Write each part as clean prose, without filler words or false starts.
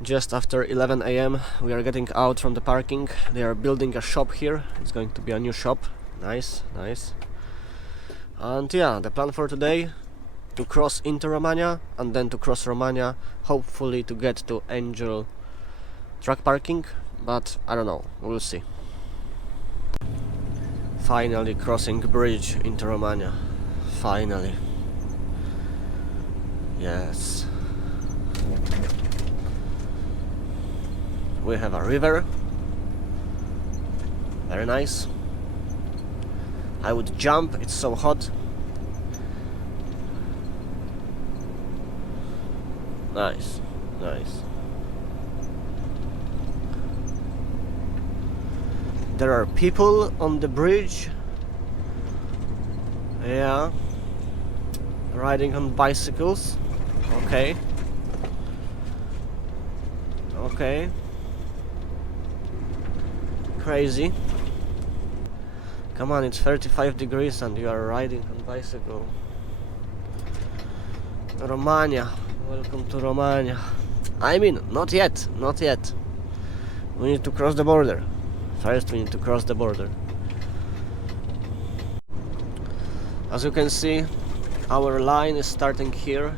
Just after 11 a.m. we are getting out from the parking. They are building a shop here. It's going to be a new shop. Nice. And yeah, the plan for today, to cross into Romania and then to cross Romania, hopefully to get to Angel truck parking, but I don't know, we'll see. Finally crossing bridge into Romania. Finally. Yes. We have a river. Very nice. I would jump, it's so hot. Nice. There are people on the bridge. Yeah. Riding on bicycles. Okay. Crazy. Come on, it's 35 degrees and you are riding on bicycle. Romania. Welcome to Romania. I mean, not yet. We need to cross the border. First we need to cross the border. As you can see, our line is starting here.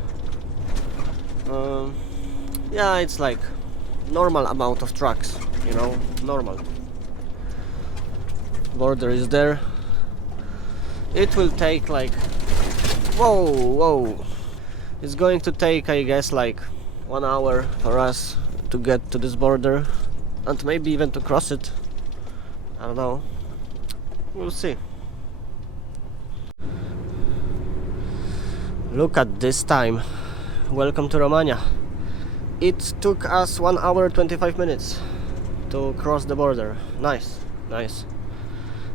Yeah, it's like normal amount of trucks, you know, normal. Border is there. It will take like... Whoa! It's going to take, I guess, like 1 hour for us to get to this border, and maybe even to cross it. I don't know. We'll see. Look at this time. Welcome to Romania. It took us 1 hour 25 minutes to cross the border. Nice.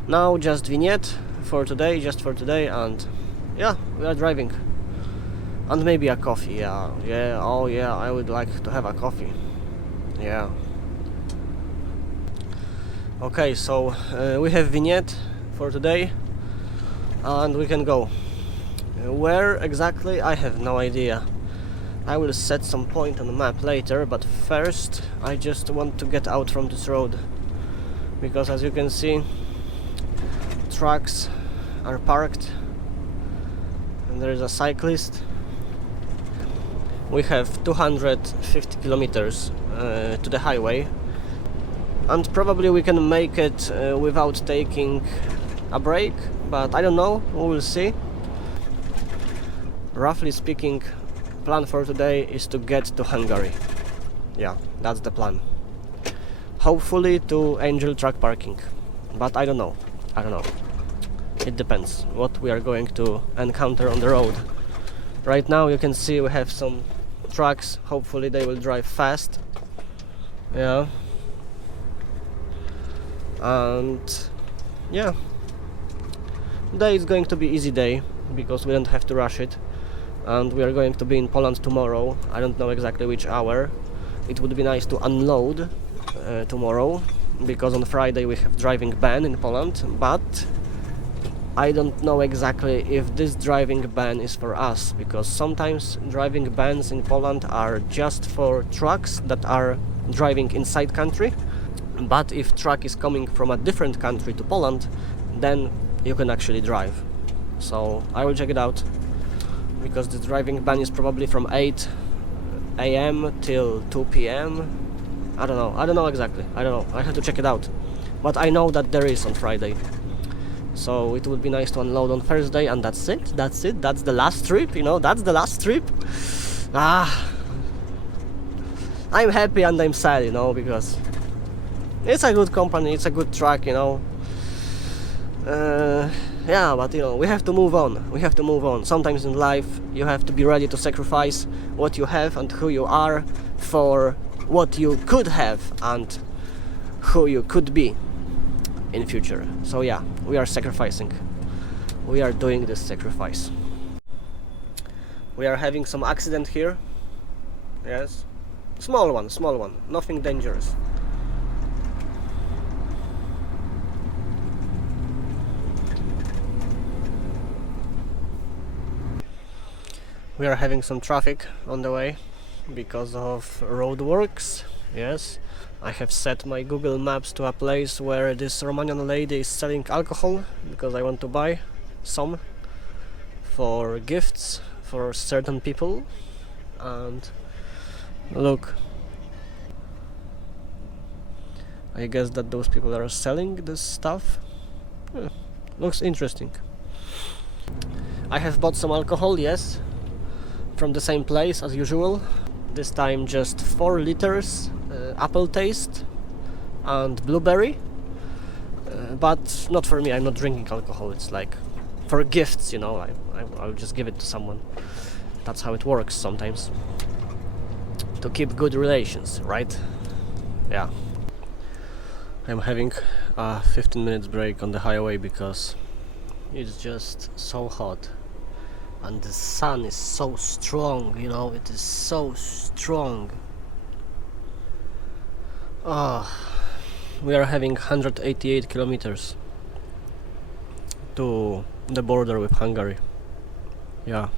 Now just vignette for today, and yeah, we are driving. And maybe a coffee, yeah, oh yeah, I would like to have a coffee. Yeah. Okay, so we have vignette for today, and we can go. Where exactly, I have no idea. I will set some point on the map later, but first I just want to get out from this road, because as you can see, trucks are parked and there is a cyclist. We have 250 kilometers to the highway, and probably we can make it without taking a break, but I don't know, we will see. Roughly speaking, plan for today is to get to Hungary. Yeah, that's the plan. Hopefully to Angel truck parking, but I don't know. It depends what we are going to encounter on the road. Right now you can see we have some trucks. Hopefully they will drive fast. Yeah. And yeah, today is going to be easy day because we don't have to rush it, and we are going to be in Poland tomorrow. I don't know exactly which hour. It would be nice to unload tomorrow, because on Friday we have driving ban in Poland, but I don't know exactly if this driving ban is for us, because sometimes driving bans in Poland are just for trucks that are driving inside country, but if truck is coming from a different country to Poland, then you can actually drive. So I will check it out, because the driving ban is probably from 8 a.m. till 2 p.m. I don't know exactly. I have to check it out, but I know that there is on Friday. So it would be nice to unload on Thursday, and that's it. That's the last trip, you know, that's the last trip. I'm happy and I'm sad, you know, because it's a good company, it's a good truck, you know. Yeah, but you know, we have to move on. Sometimes in life you have to be ready to sacrifice what you have and who you are for what you could have and who you could be in future. So yeah, we are sacrificing. We are doing this sacrifice. We are having some accident here. Yes. Small one. Nothing dangerous. We are having some traffic on the way. because of roadworks. Yes, I have set my Google Maps to a place where this Romanian lady is selling alcohol, because I want to buy some for gifts for certain people. And look, I guess that those people are selling this stuff. Looks interesting. I have bought some alcohol, yes, from the same place as usual. This time just 4 liters, apple taste and blueberry, but not for me. I'm not drinking alcohol. It's like for gifts, you know. I'll just give it to someone. That's how it works sometimes, to keep good relations, right? Yeah. I'm having a 15 minutes break on the highway because it's just so hot and the sun is so strong, you know, it is so strong. We are having 188 kilometers to the border with Hungary. Yeah.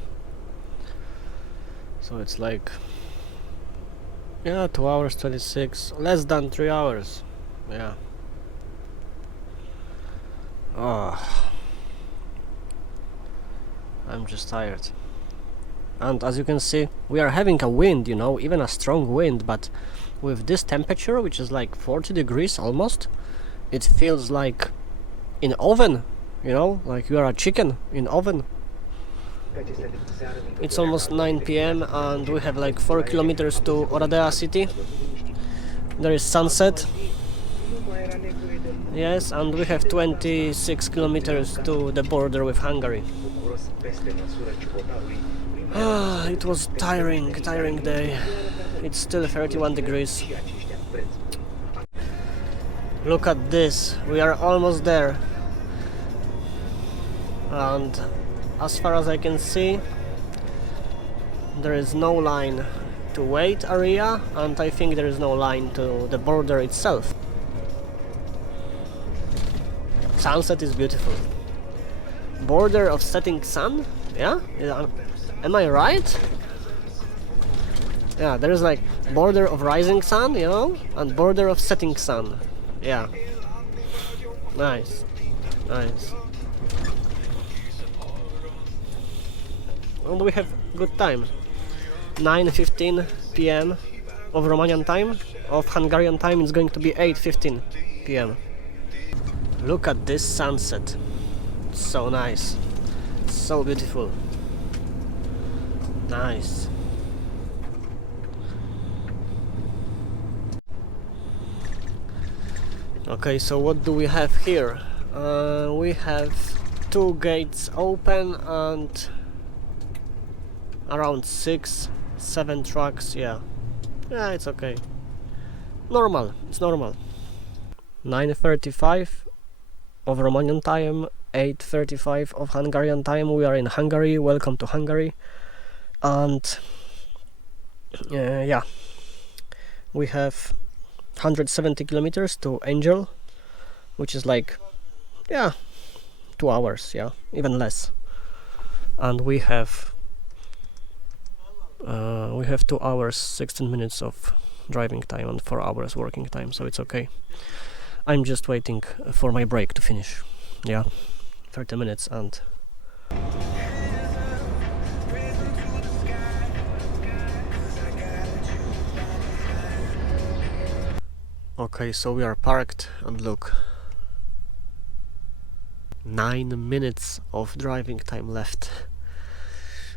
So it's like 2 hours 26, less than 3 hours. Yeah. I'm just tired. And as you can see, we are having a wind, you know, even a strong wind, but with this temperature, which is like 40 degrees almost, it feels like in oven, you know, like you are a chicken in oven. It's almost 9 p.m. and we have like 4 kilometers to Oradea city. There is sunset. Yes, and we have 26 kilometers to the border with Hungary. It was tiring day. It's still 31 degrees. Look at this, we are almost there. And as far as I can see, there is no line to wait area, and I think there is no line to the border itself. Sunset is beautiful. Border of setting sun? Yeah? Am I right? Yeah, there is like border of rising sun, you know, and border of setting sun. Yeah. Nice. Nice. And we have good time. 9:15 p.m. of Romanian time. Of Hungarian time it's going to be 8:15 p.m. Look at this sunset. It's so nice. It's so beautiful. Nice. Okay, so what do we have here? We have 2 gates open and around 6-7 trucks. Yeah, it's okay. Normal, it's normal. 9:35 of Romanian time, 8:35 of Hungarian time. We are in Hungary. Welcome to Hungary. And yeah, we have 170 kilometers to Angel, which is like 2 hours, even less. And we have 2 hours 16 minutes of driving time and 4 hours working time, so it's okay. I'm just waiting for my break to finish. 30 minutes and okay, so we are parked and look, 9 minutes of driving time left.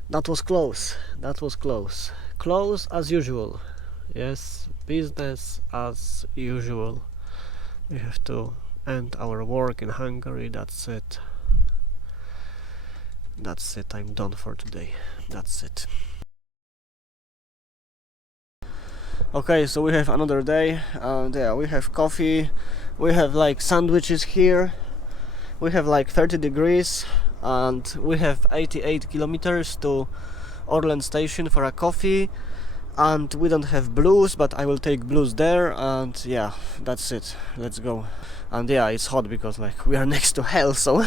That was close. Close as usual. Yes, business as usual. We have to end our work in Hungary. That's it. I'm done for today. That's it. Okay, so we have another day, and we have coffee, we have like sandwiches here, we have like 30 degrees, and we have 88 kilometers to Orlen station for a coffee, and we don't have blues, but I will take blues there, and that's it, let's go. And it's hot because like we are next to hell, so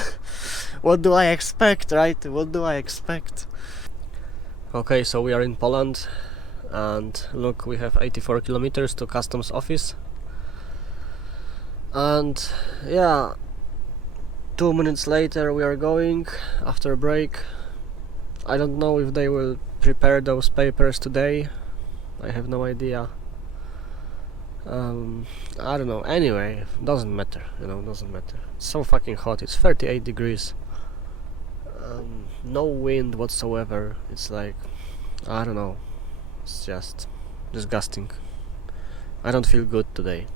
what do I expect, right? What do I expect? Okay, so we are in Poland. and look, we have 84 kilometers to customs office. And yeah, 2 minutes later we are going after a break. I don't know if they will prepare those papers today. I have no idea. I don't know. Anyway, doesn't matter, doesn't matter. It's so fucking hot. It's 38 degrees. No wind whatsoever. It's like, I don't know. It's just disgusting. I don't feel good today.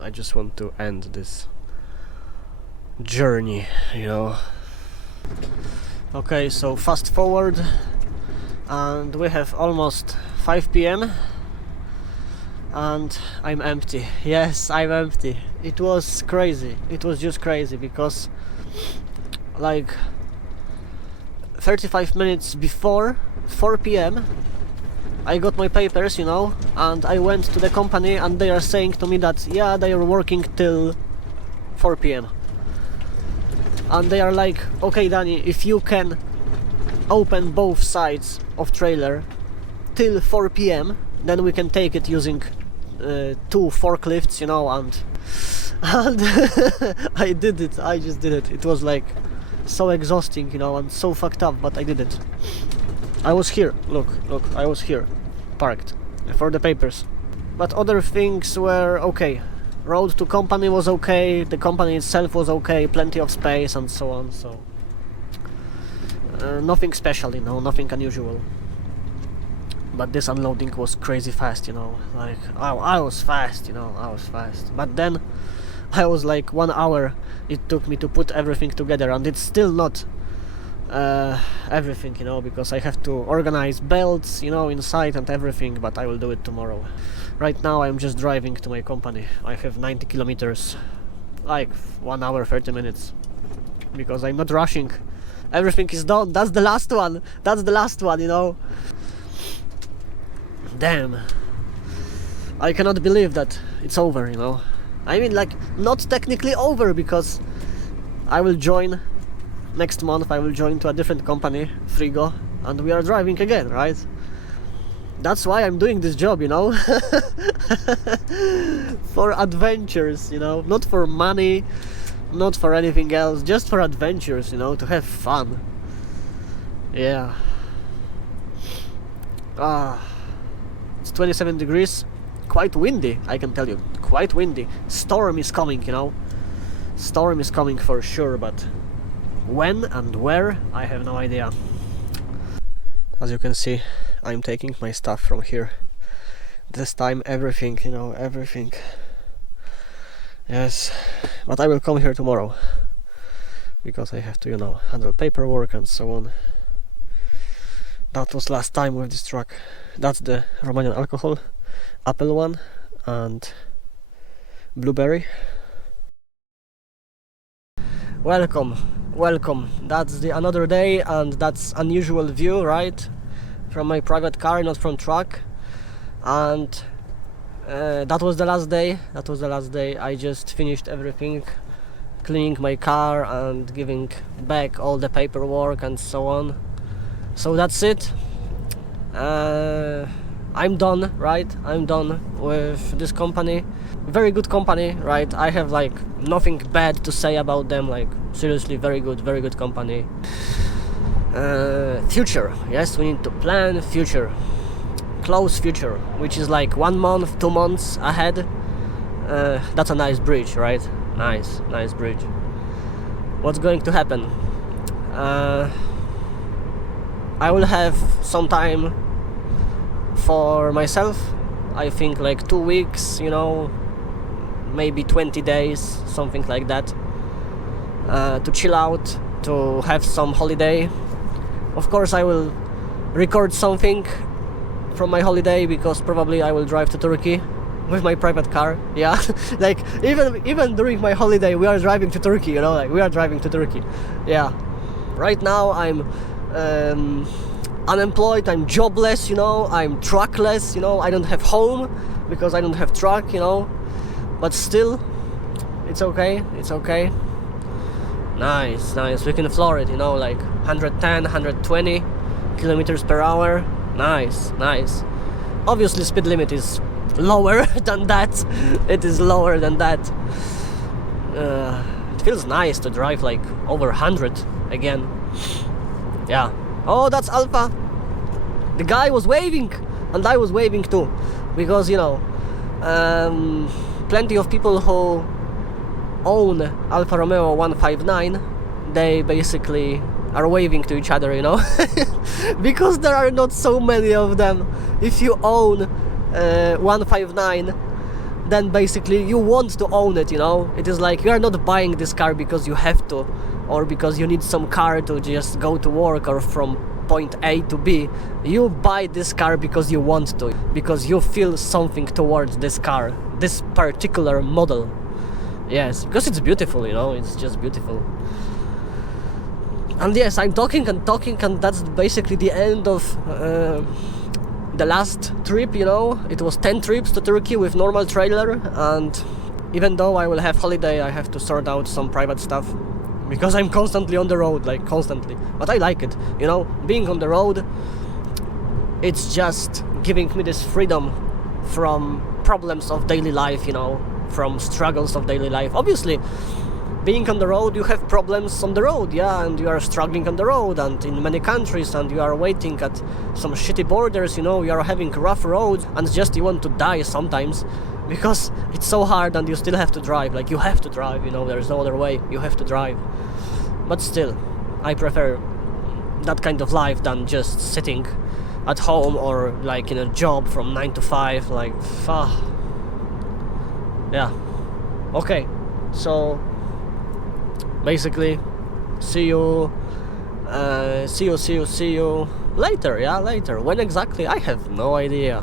I just want to end this journey, Okay, so fast forward, and we have almost 5 p.m. and I'm empty. Yes, I'm empty. It was crazy. It was just crazy because like 35 minutes before 4 p.m. I got my papers, and I went to the company and they are saying to me that yeah, they are working till 4 p.m. and they are like, okay Danny, if you can open both sides of trailer till 4 p.m. then we can take it using 2 forklifts, and I did it. I just did it. It was like so exhausting, and so fucked up, but I did it. I was here, look, I was here, parked, for the papers. But other things were okay. Road to company was okay, the company itself was okay, plenty of space and so on, so... nothing special, nothing unusual. But this unloading was crazy fast, like, I was fast, I was fast. But then, I was like 1 hour it took me to put everything together, and it's still not everything, because I have to organize belts, inside and everything, but I will do it tomorrow. Right now I'm just driving to my company. I have 90 kilometers, like 1 hour 30 minutes, because I'm not rushing. Everything is done. That's the last one. Damn. I cannot believe that it's over, I mean, like, not technically over, because I will join next month. I will join to a different company, Frigo, and we are driving again, right? That's why I'm doing this job, for adventures, not for money, not for anything else, just for adventures, to have fun. Yeah. It's 27 degrees, quite windy, I can tell you, quite windy. Storm is coming, Storm is coming for sure, but when and where, I have no idea. As you can see, I'm taking my stuff from here. This time everything, everything. Yes, but I will come here tomorrow, because I have to, handle paperwork and so on. That was last time with this truck. That's the Romanian alcohol, apple one and blueberry. Welcome. That's the another day, and that's unusual view, right? From my private car, not from truck. And that was the last day. I just finished everything, cleaning my car and giving back all the paperwork and so on. So that's it. I'm done, right? I'm done with this company. Very good company, right? I have like nothing bad to say about them. Like, seriously, very good company. Future, yes, we need to plan future, close future, which is like 1 month, 2 months ahead. That's a nice bridge, right? Nice bridge. What's going to happen? I will have some time for myself. I think like 2 weeks, maybe 20 days, something like that, to chill out, to have some holiday. Of course I will record something from my holiday, because probably I will drive to Turkey with my private car. Yeah. Like, even during my holiday we are driving to Turkey, yeah. Right now I'm unemployed, I'm jobless, I'm truckless, I don't have home because I don't have truck, but still it's okay. Nice, we can floor it, like 110, 120 kilometers per hour. Nice. Obviously speed limit is lower than that. It is lower than that. It feels nice to drive like over 100 again. Yeah. Oh, that's Alpha. The guy was waving, and I was waving too, because, you know, plenty of people who own Alfa Romeo 159, they basically are waving to each other, you know, because there are not so many of them. If you own 159, then basically you want to own it, you know. It is like you are not buying this car because you have to, or because you need some car to just go to work or from point A to B. You buy this car because you want to, because you feel something towards this car, this particular model. Yes, because it's beautiful, you know, it's just beautiful. And yes, I'm talking, and that's basically the end of the last trip, you know. It was 10 trips to Turkey with normal trailer, and even though I will have holiday, I have to sort out some private stuff, because I'm constantly on the road, like constantly. But I like it, you know, being on the road, it's just giving me this freedom from problems of daily life, you know, from struggles of daily life. Obviously, being on the road, you have problems on the road, yeah, and you are struggling on the road, and in many countries, and you are waiting at some shitty borders, you know, you are having rough roads, and just you want to die sometimes, because it's so hard, and you still have to drive, like, you have to drive, you know, there's no other way, you have to drive. But still, I prefer that kind of life than just sitting at home, or like in a job from 9 to 5, like, yeah. Okay, so basically, see you later, yeah, later. When exactly? I have no idea.